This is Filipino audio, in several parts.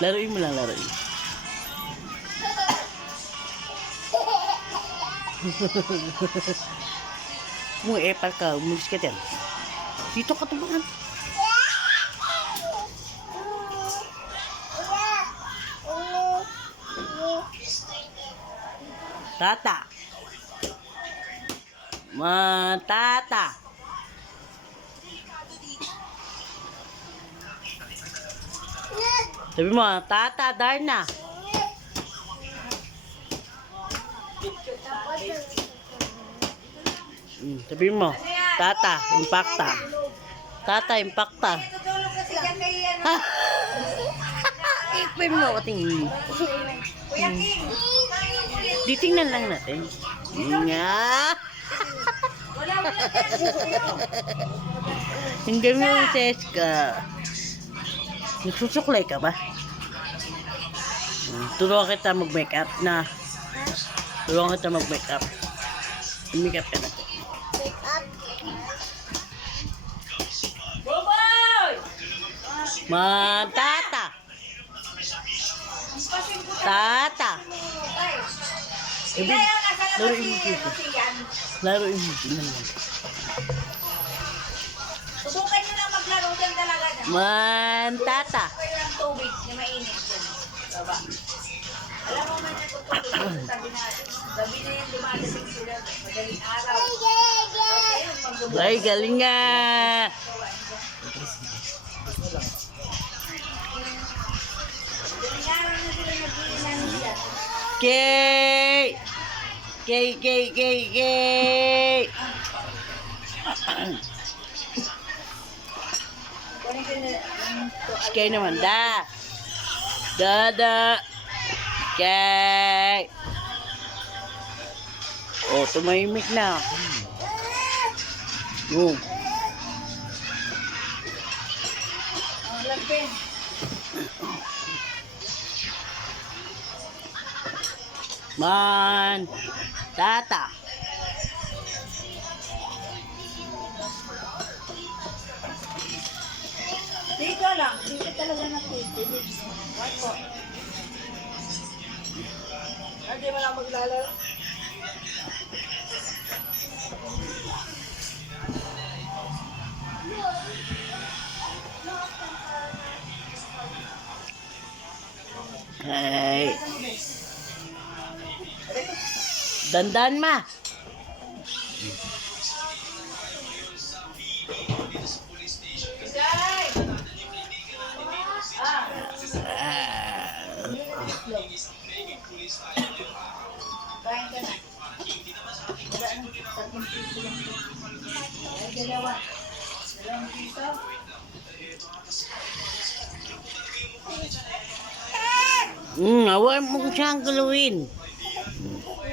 Laruin mo lang, laruin. Mo epal ka, umalis ka dyan. Dito ka tumakan. Tata. Tata. Sabi mo, Tata, Darna. Sabi mo, Tata, Impacta. Tata, Impacta. Ipin mo, tingin. Ditingnan lang natin. Nga. Hindi mo yung Seska. Nagsusuklay ka ba? Turuan kita mag-makeup na. Turuan kita mag-makeup. Makeup ka na po. Tata. Tata. Laruin mo dito. Laruin mo dito. Subukan nyo lang maglaro dyan talaga na. Tata. Kayo ng tubig na mainit dyan. Baba. Alam mo man yung tutulog sa tabi natin. Gabi na yan, dumadating sila. Madaling araw. Ay, galing nga. Madaling araw na sila nag-iinan nila. Kay! Kay naman, da. Dada. Kay. Oh, tumahimik na. Yung. Lagpin. Tata. Dito lang. Dito talaga nakikinig. What po? Hindi mo lang maglalaro. Hey. Dandan ma. Kain ka na. Wala na. 3 piso lang. Ay, dalawa. 2 piso. Awan mo siyang guluin.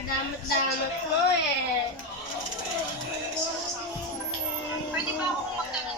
Damot-damot mo eh. Pwede ba akong